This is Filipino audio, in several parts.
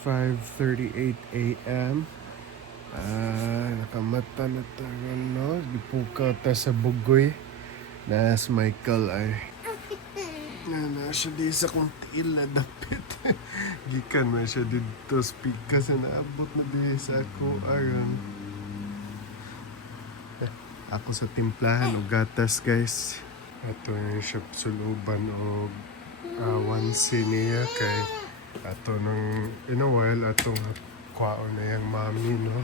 5:38 a.m. Nakamata na tayo, no? Dipukaw ta sa bugoy. Nas Michael ay na siya di sa kong tiil na dapit. Gikan na siya dito speaker sa naabot na di sa ako aron. Ako sa timplahan o gatas, guys. Ato yung siya suluban o onesie niya kay ato nung in a while atong kwaon na yung mami, no?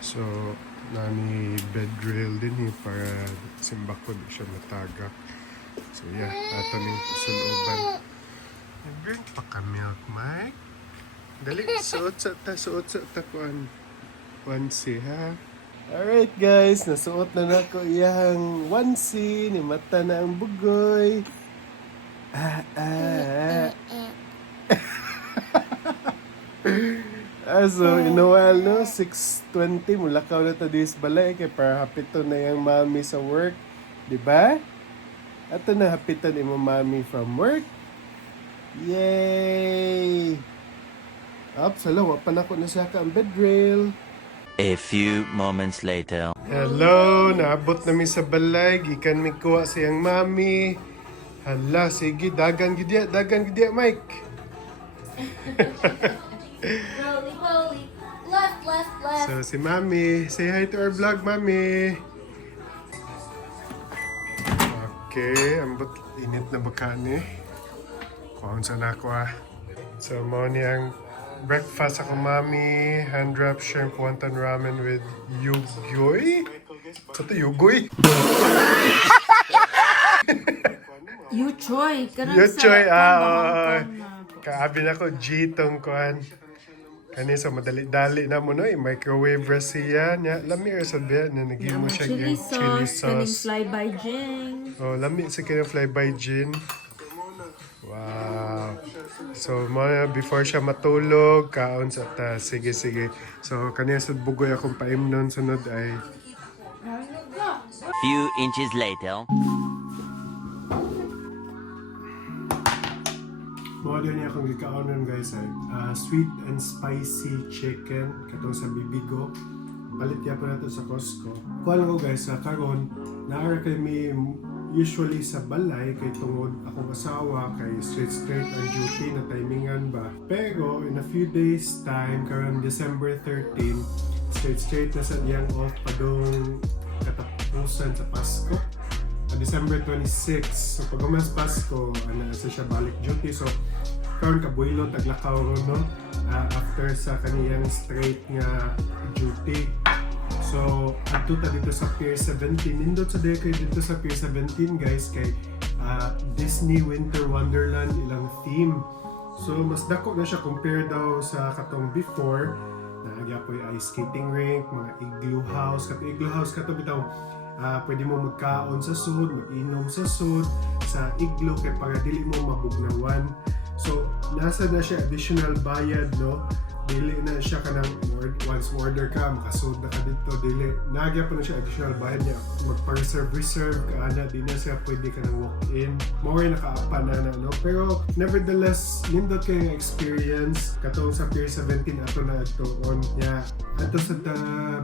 So nani bed rail din para simbak ko di siya matagak. So yeah, ato ning suluban. Nag-drink pa ka milk, Mike? Dali, suot sa ta kuan onesie, ha? Alright guys, nasuot na nako iyang onesie, ni mata na ang bugoy. So, in a while, no? 6:20, mulakaw na to this balay kay para hapiton na yung mami sa work. Diba? Ato na hapiton ni mami from work. Yay! Salaw, wapan ako na siya ka ang bed rail. A few moments later. Hello, naabot namin sa balay. Gikan mi kuha siyang mami. Hala, sige, dagan gidya, Mike. Roly, left. So, si Mami. Say hi to our vlog, Mami. Okay, ambot init na baka ni. Kuhaan sa nako, So, mo niyang breakfast ako, Mami. Hand wrap shrimp wonton ramen with yugoy. Sa to yugoy? Yuchoy. Yuchoy, kaabi na ko, G-tong kuhan. Kani sa madali-dali na mo, no? I-microwave siya niya. Lami or sabi na naging mo siya yung chili sauce. Kaning fly by Jing. Oh, lami sa kanya fly by gin. Wow. So, before siya matulog, kaon sa ta. Sige. So, kanya sa bugoy akong paimnon sunod ay Few inches later. Modern niya akong gikaonon, guys, ay sweet and spicy chicken katong sa bibigo. Palit niya po na ito sa Costco. Kuha lang ko, guys, karon naara kami usually sa balay kay tungod akong asawa kay straight ang duty na timingan ba. Pero in a few days time, karon December 13, straight na sa diyang off pa dong katapusan sa Pasko. December 26, so pag umas Pasko, sa siya balik duty. So karon kabuilo taglakaw ron, no? After sa kaniyang straight nga duty. So adto ta dito sa Pier 17. Nindot sa day kay dito sa Pier 17, guys, kay Disney Winter Wonderland ilang theme. So mas dako na siya compare daw sa katong before. Naagya po yung ice skating rink, mga igloo house. Katong igloo house kato bitaw, pwede mo magkaon sa sud, mag-inom sa sud, sa igloo kay para dili mo mabugnawan. So nasa na siya additional bayad, no? Dili na siya kanang once order ka, makasud na ka dito, dili. Nagya pa na siya additional bayad niya. Magpa-reserve ka na, di na siya pwede ka nang walk-in. More nakaapa na, no? Pero nevertheless, nindot kayo experience. Katong sa Pier 17 ato na ito on. Yeah. Ato sa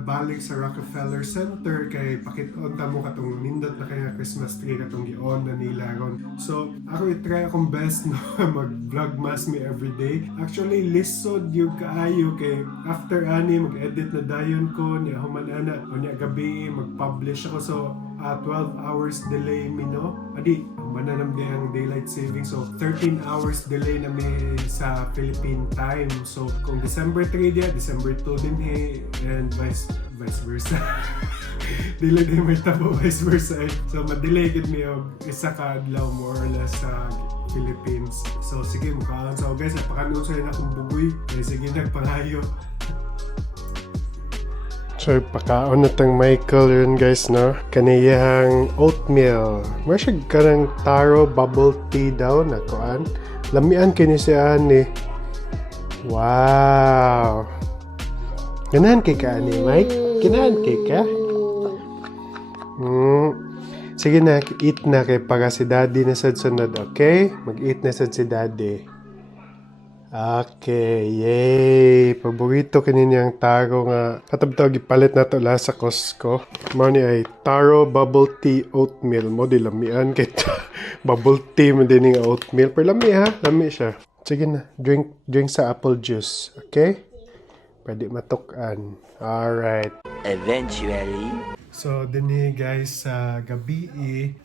balik sa Rockefeller Center kay pakit-on ta mo katong nindot na kaya Christmas tree katong gi-on na nila ron. So ako i-try akong best, no? Mag-vlogmas me everyday. Actually, lisod yung kaayo kay after ani mag-edit na dayon ko niya human ana o niya gabi mag-publish ako. So 12 hours delay mi, no? Adi, mananam din ang daylight saving. So 13 hours delay na mi sa Philippine time. So kung December 3 dia, December 2 din and vice versa. Delay din may tabo vice versa. So ma-delay gid mi og isa ka adlaw more or less sa Philippines. So sige, mukhaan sa guys, napakanood sa'yo na akong bugoy. Sige, nagpangayo. So, pakaon na tang Michael yun, guys, no? Kaniyang oatmeal. Masyag ka ng taro bubble tea daw na kuan. Lamian kinisiyan ni. Wow! Ganahan kay ka ni Mike? Ganahan kay ka? Sige na, eat na kay para si daddy na sad sunod, okay? Mag-eat na sad si daddy. Okay, yay! Paborito kaninyang taro nga katabtaw gipalit nato la sa Costco. Mao ni ay taro bubble tea oatmeal. Mo di lamian kay bubble tea mo din nga oatmeal. Pero lami ha, lami siya. Sige na, drink sa apple juice, okay? Pwede matukan. Alright. Eventually. So, dinhi guys sa gabi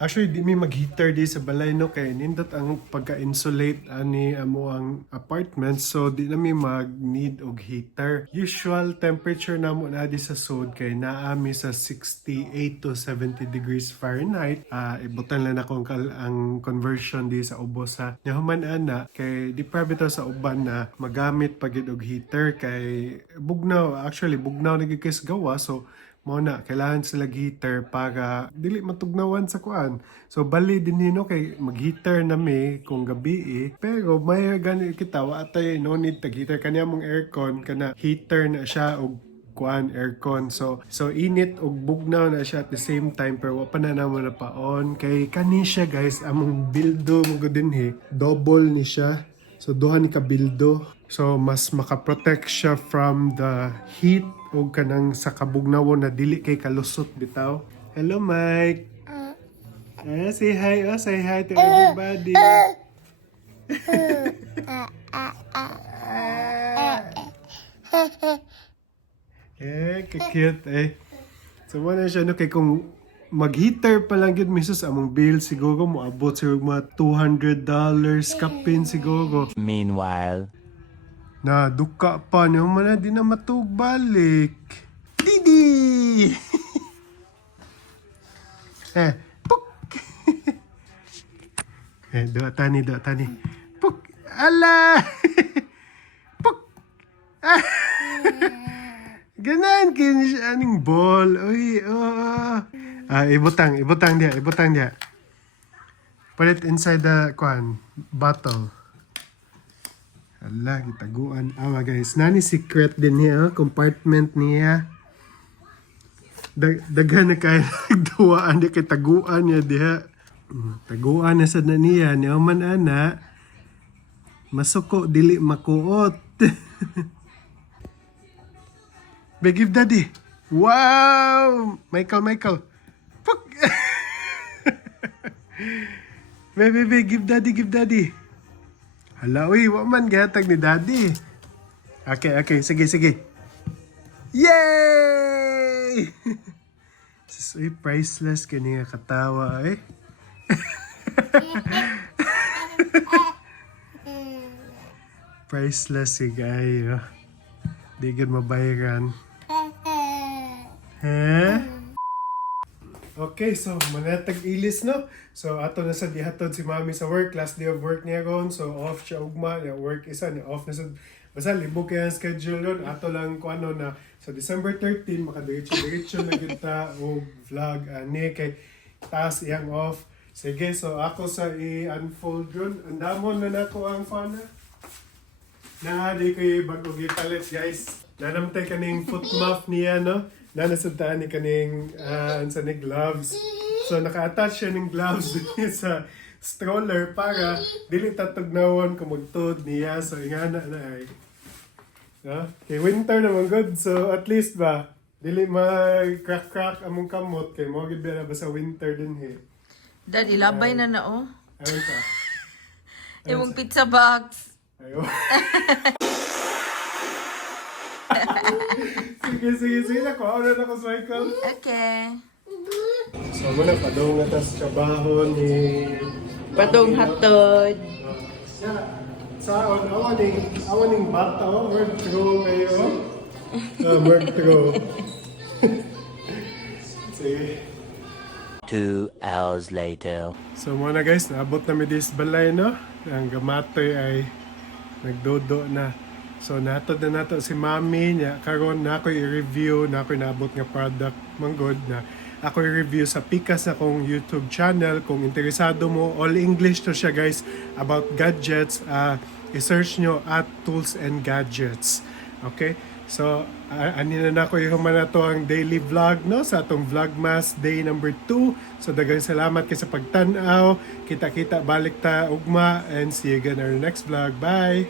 actually di mi mag-heater di sa balay no kay nindot ang pagka-insulate ani amo ang apartment so di na mi mag-need og heater. Usual temperature namo na di sa sud kay naa mi sa 68 to 70 degrees Fahrenheit. Ibutan lang ako ang conversion di sa ubos sa human ana kay di private sa uban na magamit pagid og heater kay bugnaw na gikis gawa so mo na kailangan sila heater para dili matugnawan sa kuan. So bali din hino kay mag-heater na mi kung gabi pero may gani kita wa atay no need tag heater kanya mong aircon kana heater na siya og kuan aircon so init og bugnaw na siya at the same time pero wa pa na namo na paon kay kani siya guys among bildo mo dinhi double ni siya. So duha ni ka bildo. So mas makaprotect siya from the heat o kanang sa kabugnawon na dili kay kalusot bitaw. Hello Mike. Say hi. Say hi to everybody. Cute. So wala siya no kay kung mag-heater pa lang yun misos among bill siguro moabot sa mga $200 kapin siguro. Meanwhile. Na duka pa niyo man di na matugbalik. Didi! Puk! Doa tani. Puk! Ala! Puk! Ganan kin siya aning ball. Uy, ibutang dia. Put it inside the bottle. Hala, gitaguan. Guys, nani secret din niya, compartment niya. Daghan na kayo nagduwaan niya kay taguan niya diha. Taguan na sad na niya, niya man ana. Masuko dili makuot. Be, give daddy. Wow! Michael. Fuck! Be, give daddy. Hala, uy, wa man gihatag ni daddy. Okay, sige. Yay! Uy, priceless kani nga katawa, eh. Priceless si guy, oh. Di gan mabayaran. Okay, so manatag ilis no. So ato na sa dihatod si Mami sa work, last day of work niya gon. So off siya ugma, niya work isa ni off na sa basta libog kaya ang schedule ron. Ato lang ko ano na sa December 13 makadiretso na kita og vlog ani kay taas iyang off. Sige, so ako sa i-unfold ron. Andamon na nako ang fana. Di ko bago gipalit guys. Nanamtay kaning foot muff niya no. Nanasuntaan ni kaning sa ni gloves. So naka-attach siya ng gloves sa stroller para dili tatugnawon kung magtud niya. So ingana na ay. No? Kay winter naman good. So at least ba dili mag-crack among kamot kay mo gid ba sa winter din he. Daddy, labay na oh. Ayun ka. Yung pizza box. Ayun. Sige na ko. Ano na ko, Michael? Okay. So, muna padong na tas trabaho ni... Padong hatod. Saon, awaning bata, word through kayo. Word through. Sige. 2 hours later. So, muna guys, naabot na mi dis balay, no? Ang gamatoy ay nagdodo na. So natod na nato si Mami niya karon na ako i-review na ako naabot nga product manggod na ako i-review sa pikas na kong YouTube channel. Kung interesado mo, all English to siya guys, about gadgets, i-search nyo at tools and gadgets. Okay? So anina na ko ihuman na to ang daily vlog no sa atong VLOGMAS day number 2. So daghang salamat kay sa pagtan-aw. Kita balik ta ugma and see you again in our next vlog. Bye.